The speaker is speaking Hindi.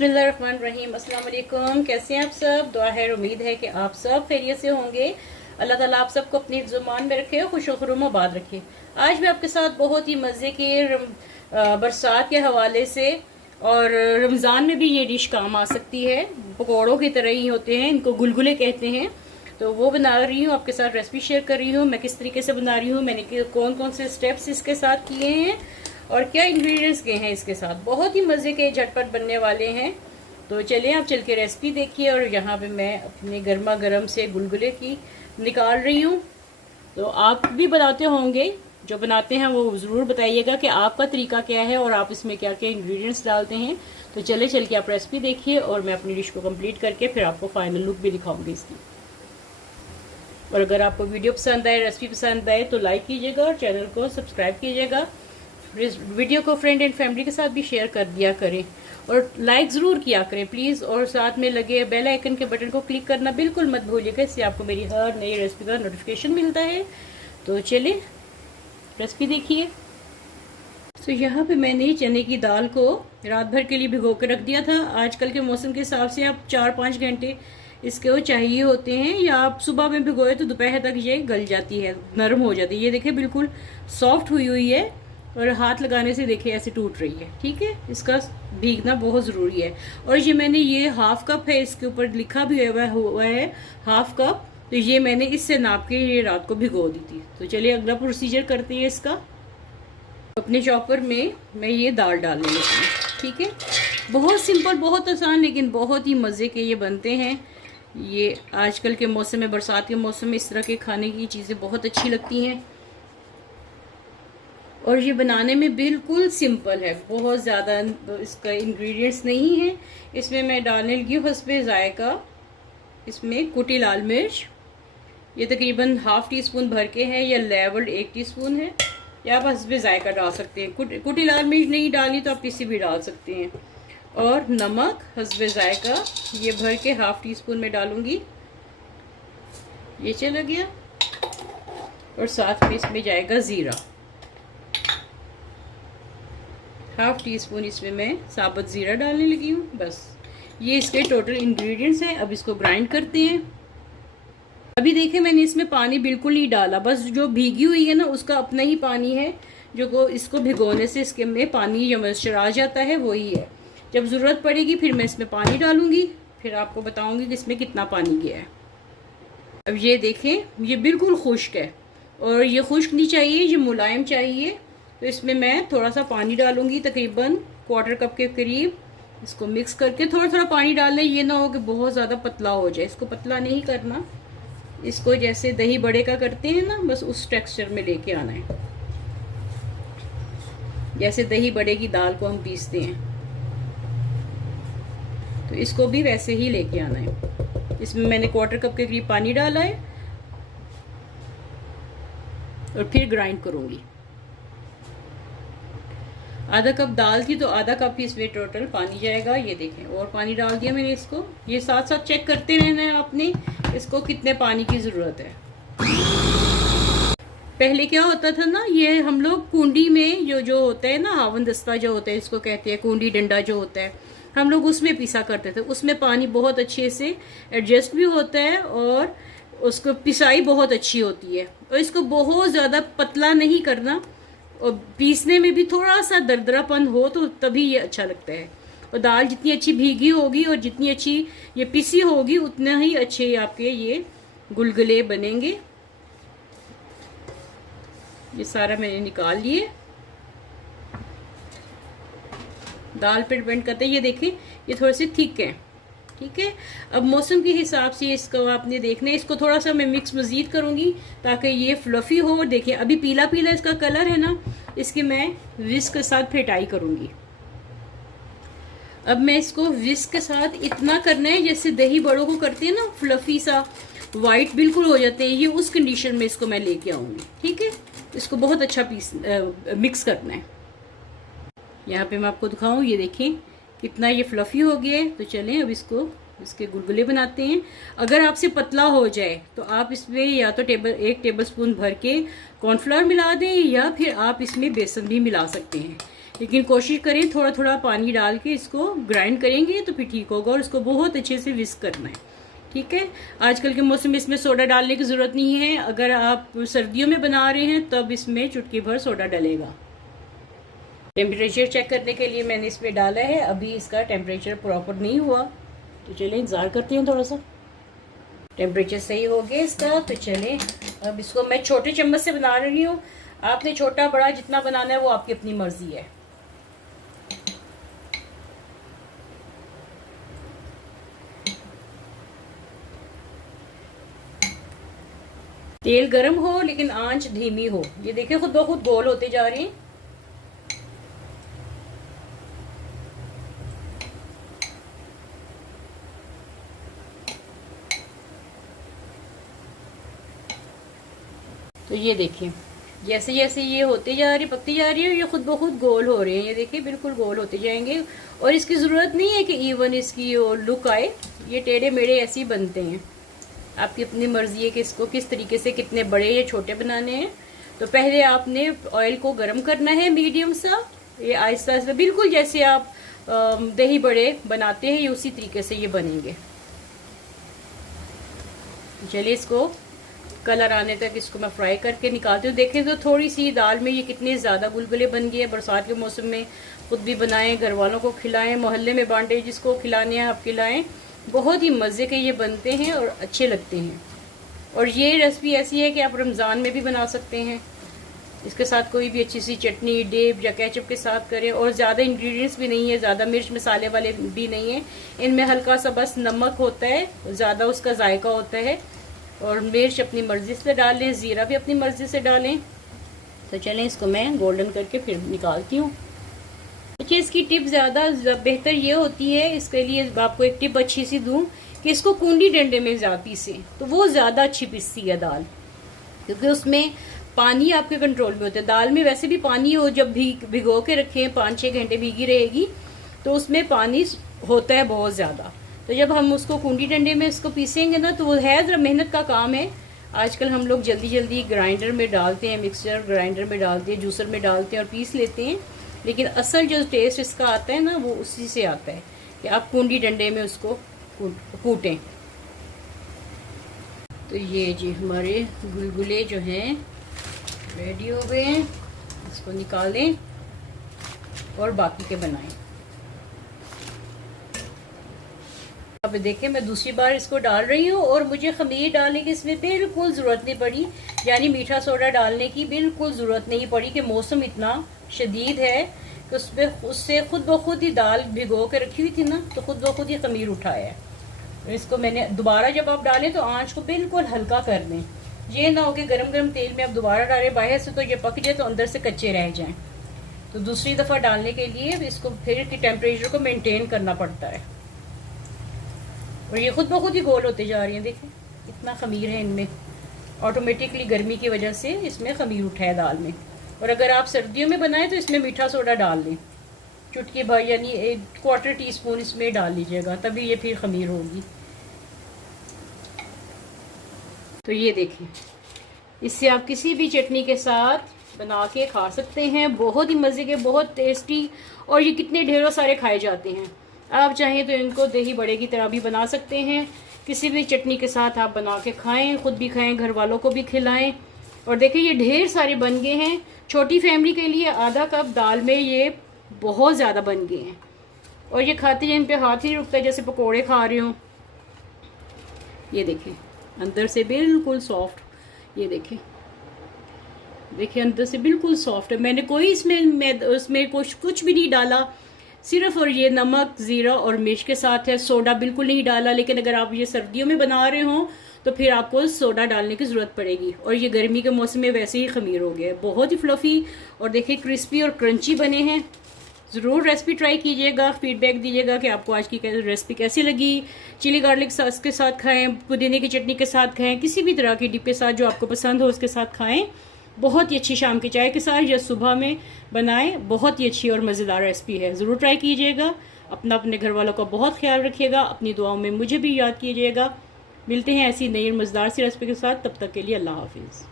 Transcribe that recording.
बिस्मिल्लाहिर्रहमानिर्रहीम। अस्सलाम वालेकुम। कैसे हैं आप सब? दुआ है, उम्मीद है कि आप सब खैरियत से होंगे। अल्लाह ताला आप सबको अपनी ज़ुबान में रखे, खुशखुरुम आबाद रखे। आज मैं आपके साथ बहुत ही मज़े के बरसात के हवाले से और रमज़ान में भी ये डिश काम आ सकती है। पकौड़ों की तरह ही होते हैं, इनको गुलगुले कहते हैं। तो वो बना रही हूँ, आपके साथ रेसिपी शेयर कर रही हूँ। मैं किस तरीके से बना रही हूँ, मैंने कौन कौन से स्टेप्स इसके साथ किए हैं और क्या इंग्रेडिएंट्स गए हैं इसके साथ। बहुत ही मज़े के झटपट बनने वाले हैं। तो चलिए आप चल के रेसिपी देखिए। और यहाँ पे मैं अपने गर्मा गर्म से गुलगुले की निकाल रही हूँ। तो आप भी बनाते होंगे, जो बनाते हैं वो ज़रूर बताइएगा कि आपका तरीका क्या है और आप इसमें क्या क्या इंग्रेडिएंट्स डालते हैं। तो चले चल के आप रेसिपी देखिए और मैं अपनी डिश को कंप्लीट करके फिर आपको फाइनल लुक भी दिखाऊंगी इसकी। और अगर आपको वीडियो पसंद आए, रेसिपी पसंद आए तो लाइक कीजिएगा और चैनल को सब्सक्राइब कीजिएगा। वीडियो को फ्रेंड एंड फैमिली के साथ भी शेयर कर दिया करें और लाइक ज़रूर किया करें प्लीज़। और साथ में लगे बेल आइकन के बटन को क्लिक करना बिल्कुल मत भूलिएगा, इससे आपको मेरी हर नई रेसिपी का नोटिफिकेशन मिलता है। तो चलिए रेसिपी देखिए। तो यहाँ पे मैंने चने की दाल को रात भर के लिए भिगो के रख दिया था। आजकल के मौसम के हिसाब से आप 4-5 घंटे इसके वो चाहिए होते हैं, या आप सुबह में भिगोए तो दोपहर तक ये गल जाती है, नरम हो जाती है। ये देखिए बिल्कुल सॉफ्ट हुई है और हाथ लगाने से देखिए ऐसे टूट रही है। ठीक है, इसका भीगना बहुत ज़रूरी है। और ये मैंने ये हाफ कप है, इसके ऊपर लिखा भी हुआ है हाफ कप। तो ये मैंने इससे नाप के ये रात को भिगो दी थी। तो चलिए अगला प्रोसीजर करते हैं इसका। अपने चॉपर में मैं ये दाल डालने लगी हूँ। ठीक है, बहुत सिंपल, बहुत आसान, लेकिन बहुत ही मज़े के ये बनते हैं। ये आजकल के मौसम में, बरसात के मौसम में इस तरह के खाने की चीज़ें बहुत अच्छी लगती हैं और ये बनाने में बिल्कुल सिंपल है। बहुत ज़्यादा इसका इंग्रेडिएंट्स नहीं है। इसमें मैं डालने लगी हूँ हस्बे ज़ायका, इसमें कुटी लाल मिर्च, ये तकरीबन ½ टीस्पून भर के है, या लेवल्ड 1 टीस्पून है, या आप हस्बे ज़ायका डाल सकते हैं। कुटी लाल मिर्च नहीं डाली तो आप किसी भी डाल सकते हैं। और नमक हस्बे ज़ायका ये भर के ½ टीस्पून में डालूंगी, ये चला गया। और साथ में इसमें जाएगा ज़ीरा, ½ टीस्पून इसमें मैं साबुत ज़ीरा डालने लगी हूँ। बस ये इसके टोटल इंग्रेडिएंट्स हैं। अब इसको ग्राइंड करते हैं। अभी देखिए मैंने इसमें पानी बिल्कुल नहीं डाला, बस जो भीगी हुई है ना उसका अपना ही पानी है, जो इसको भिगोने से इसके में पानी जो मॉइस्चर आ जाता है वही है। जब ज़रूरत पड़ेगी फिर मैं इसमें पानी डालूंगी, फिर आपको बताऊंगी कि इसमें कितना पानी गया है। अब ये देखें ये बिल्कुल खुश्क है और ये खुश्क नहीं चाहिए, ये मुलायम चाहिए। तो इसमें मैं थोड़ा सा पानी डालूंगी, तकरीबन क्वार्टर कप के करीब। इसको मिक्स करके थोड़ा थोड़ा पानी डालना, ये ना हो कि बहुत ज़्यादा पतला हो जाए। इसको पतला नहीं करना, इसको जैसे दही बड़े का करते हैं ना, बस उस टेक्सचर में लेके आना है, जैसे दही बड़े की दाल को हम पीसते हैं। तो इसको भी वैसे ही लेके आना है। इसमें मैंने क्वार्टर कप के करीब पानी डाला है और फिर ग्राइंड करूंगी। ½ कप दाल थी तो ½ कप ही इसमें टोटल पानी जाएगा। ये देखें और पानी डाल दिया मैंने इसको। ये साथ साथ चेक करते रहना है आपने इसको कितने पानी की ज़रूरत है। पहले क्या होता था ना, ये हम लोग कुंडी में जो होता है ना, हावन दस्ता जो होता है इसको कहते हैं, कुंडी डंडा जो होता है, हम लोग उसमें पीसा करते थे। उसमें पानी बहुत अच्छे से एडजस्ट भी होता है और उसको पिसाई बहुत अच्छी होती है। और इसको बहुत ज़्यादा पतला नहीं करना, और पीसने में भी थोड़ा सा दरदरापन हो तो तभी ये अच्छा लगता है। और दाल जितनी अच्छी भीगी होगी और जितनी अच्छी ये पिसी होगी उतना ही अच्छे आपके ये गुलगुले बनेंगे। ये सारा मैंने निकाल लिए। दाल पे डिपेंड करते हैं। ये देखिए ये थोड़े से थिक है। ठीक है, अब मौसम के हिसाब से इसको आपने देखना है। इसको थोड़ा सा मैं मिक्स मज़ीद करूंगी ताकि ये फ्लफ़ी हो। देखिए अभी पीला पीला इसका कलर है ना, इसकी मैं विस्क के साथ फेटाई करूंगी। अब मैं इसको विस्क के साथ इतना करना है जैसे दही बड़ों को करते हैं ना, फ्लफ़ी सा वाइट बिल्कुल हो जाते हैं, ये उस कंडीशन में इसको मैं लेके आऊंगी। ठीक है, इसको बहुत अच्छा मिक्स करना है। यहाँ पे मैं आपको दिखाऊं, ये देखें कितना ये फ्लफ़ी हो गया है। तो चलें अब इसके गुलगुले बनाते हैं। अगर आपसे पतला हो जाए तो आप इसमें या तो 1 टेबल स्पून भर के कॉर्नफ्लावर मिला दें, या फिर आप इसमें बेसन भी मिला सकते हैं। लेकिन कोशिश करें थोड़ा थोड़ा पानी डाल के इसको ग्राइंड करेंगे तो फिर ठीक होगा, और इसको बहुत अच्छे से विस्क करना है। ठीक है, आजकल के मौसम में इसमें सोडा डालने की ज़रूरत नहीं है। अगर आप सर्दियों में बना रहे हैं तब इसमें चुटकी भर सोडा डलेगा। टेम्परेचर चेक करने के लिए मैंने इसमें डाला है, अभी इसका टेम्परेचर प्रॉपर नहीं हुआ, तो चलें इंतज़ार करते हैं थोड़ा सा। टेम्परेचर सही हो गया इसका, तो चलें अब इसको मैं छोटे चम्मच से बना रही हूँ। आपने छोटा बड़ा जितना बनाना है वो आपकी अपनी मर्जी है। तेल गरम हो लेकिन आंच धीमी हो। ये देखिए खुद ब खुद गोल होते जा रहे हैं। तो ये देखिए जैसे जैसे ये होते जा रही पकती जा रही है, ये खुद ब खुद गोल हो रहे हैं। ये देखिए बिल्कुल गोल होते जाएंगे, और इसकी ज़रूरत नहीं है कि इवन इसकी लुक आए। ये टेढ़े मेढ़े ऐसे ही बनते हैं। आपकी अपनी मर्जी है कि इसको किस तरीके से, कितने बड़े या छोटे बनाने हैं। तो पहले आपने ऑयल को गर्म करना है मीडियम सा, ये आहिस्ता आहिस्ता बिल्कुल जैसे आप दही बड़े बनाते हैं, ये उसी तरीके से ये बनेंगे। चलिए इसको कलर आने तक इसको मैं फ्राई करके निकालती हूँ। देखें तो थोड़ी सी दाल में ये कितने ज़्यादा गुलगुले बन गए हैं। बरसात के मौसम में खुद भी बनाएं, घर वालों को खिलाएं, मोहल्ले में बांटें, जिसको खिलाने हैं आप खिलाएं। बहुत ही मज़े के ये बनते हैं और अच्छे लगते हैं। और ये रेसिपी ऐसी है कि आप रमज़ान में भी बना सकते हैं। इसके साथ कोई भी अच्छी सी चटनी, डिप या केचप के साथ करें। और ज़्यादा इंग्रेडिएंट्स भी नहीं है, ज़्यादा मिर्च मसाले वाले भी नहीं है। इनमें हल्का सा बस नमक होता है, ज़्यादा उसका जायका होता है। और मिर्च अपनी मर्ज़ी से डाल लें, ज़ीरा भी अपनी मर्ज़ी से डालें। तो चलें इसको मैं गोल्डन करके फिर निकालती हूँ। देखिए इसकी टिप ज़्यादा बेहतर ये होती है, इसके लिए आपको एक टिप अच्छी सी दूँ कि इसको कूंडी डंडे में ज़्यादा पीसें, तो वो ज़्यादा अच्छी पिसती है दाल, क्योंकि उसमें पानी आपके कंट्रोल में होता है। दाल में वैसे भी पानी हो, जब भिगो के रखें 5-6 घंटे भीगी रहेगी तो उसमें पानी होता है बहुत ज़्यादा। तो जब हम उसको कूंडी डंडे में इसको पीसेंगे ना, तो वो है ज़रा मेहनत का काम है। आजकल हम लोग जल्दी जल्दी ग्राइंडर में डालते हैं, मिक्सर ग्राइंडर में डालते हैं, जूसर में डालते हैं और पीस लेते हैं। लेकिन असल जो टेस्ट इसका आता है ना, वो उसी से आता है कि आप कूंडी डंडे में उसको कूटें। तो ये जी हमारे गुलगुले जो हैं रेडी हो गए हैं, इसको निकालें और बाकी के बनाएं। अब देखें मैं दूसरी बार इसको डाल रही हूँ, और मुझे खमीर डालने की इसमें बिल्कुल ज़रूरत नहीं पड़ी, यानी मीठा सोडा डालने की बिल्कुल ज़रूरत नहीं पड़ी कि मौसम इतना शदीद है कि उससे खुद ब खुद ही दाल भिगो के रखी हुई थी ना, तो खुद ब खुद ही खमीर उठाया है। तो इसको मैंने दोबारा जब आप डालें तो आंच को बिल्कुल हल्का कर दें। ये ना हो कि गरम गरम तेल में आप दोबारा डालें बाहर से तो ये पक जाए तो अंदर से कच्चे रह जाएं। तो दूसरी दफ़ा डालने के लिए इसको फिर की टेम्परेचर को मेंटेन करना पड़ता है। और ये खुद ब खुद ही गोल होते जा रही हैं। देखिए इतना खमीर है इनमें, ऑटोमेटिकली गर्मी की वजह से इसमें खमीर उठा है दाल में। और अगर आप सर्दियों में बनाएं तो इसमें मीठा सोडा डाल दें, चुटकी भर यानी 1/4 टीस्पून इसमें डाल लीजिएगा, तभी ये फिर खमीर होगी। तो ये देखिए इससे आप किसी भी चटनी के साथ बना के खा सकते हैं, बहुत ही मज़े के, बहुत टेस्टी। और ये कितने ढेरों सारे खाए जाते हैं। आप चाहें तो इनको दही बड़े की तरह भी बना सकते हैं, किसी भी चटनी के साथ आप बना के खाएं, खुद भी खाएं, घर वालों को भी खिलाएं। और देखिए ये ढेर सारे बन गए हैं। छोटी फैमिली के लिए आधा कप दाल में ये बहुत ज़्यादा बन गए हैं। और ये खाते हैं इन पे हाथ ही नहीं रुकता, जैसे पकोड़े खा रहे हों। ये देखिए अंदर से बिल्कुल सॉफ्ट, ये देखिए देखिए अंदर से बिल्कुल सॉफ्ट है। मैंने कोई इसमें कुछ भी नहीं डाला, सिर्फ और ये नमक, ज़ीरा और मिर्च के साथ है, सोडा बिल्कुल नहीं डाला। लेकिन अगर आप ये सर्दियों में बना रहे हो तो फिर आपको सोडा डालने की ज़रूरत पड़ेगी। और ये गर्मी के मौसम में वैसे ही खमीर हो गया है, बहुत ही फ्लफ़ी और देखिए क्रिस्पी और क्रंची बने हैं। ज़रूर रेसिपी ट्राई कीजिएगा, फीडबैक दीजिएगा कि आपको आज की रेसिपी कैसी लगी। चिली गार्लिक सॉस के साथ खाएं, पुदीने की चटनी के साथ खाएं, किसी भी तरह की डिप के साथ जो आपको पसंद हो उसके साथ खाएं। बहुत ही अच्छी शाम की चाय के साथ या सुबह में बनाएं, बहुत ही अच्छी और मज़ेदार रेसिपी है। ज़रूर ट्राई कीजिएगा। अपने घर वालों का बहुत ख्याल रखिएगा, अपनी दुआओं में मुझे भी याद कीजिएगा। मिलते हैं ऐसी नई और मज़ेदार सी रेसिपी के साथ, तब तक के लिए अल्लाह हाफिज़।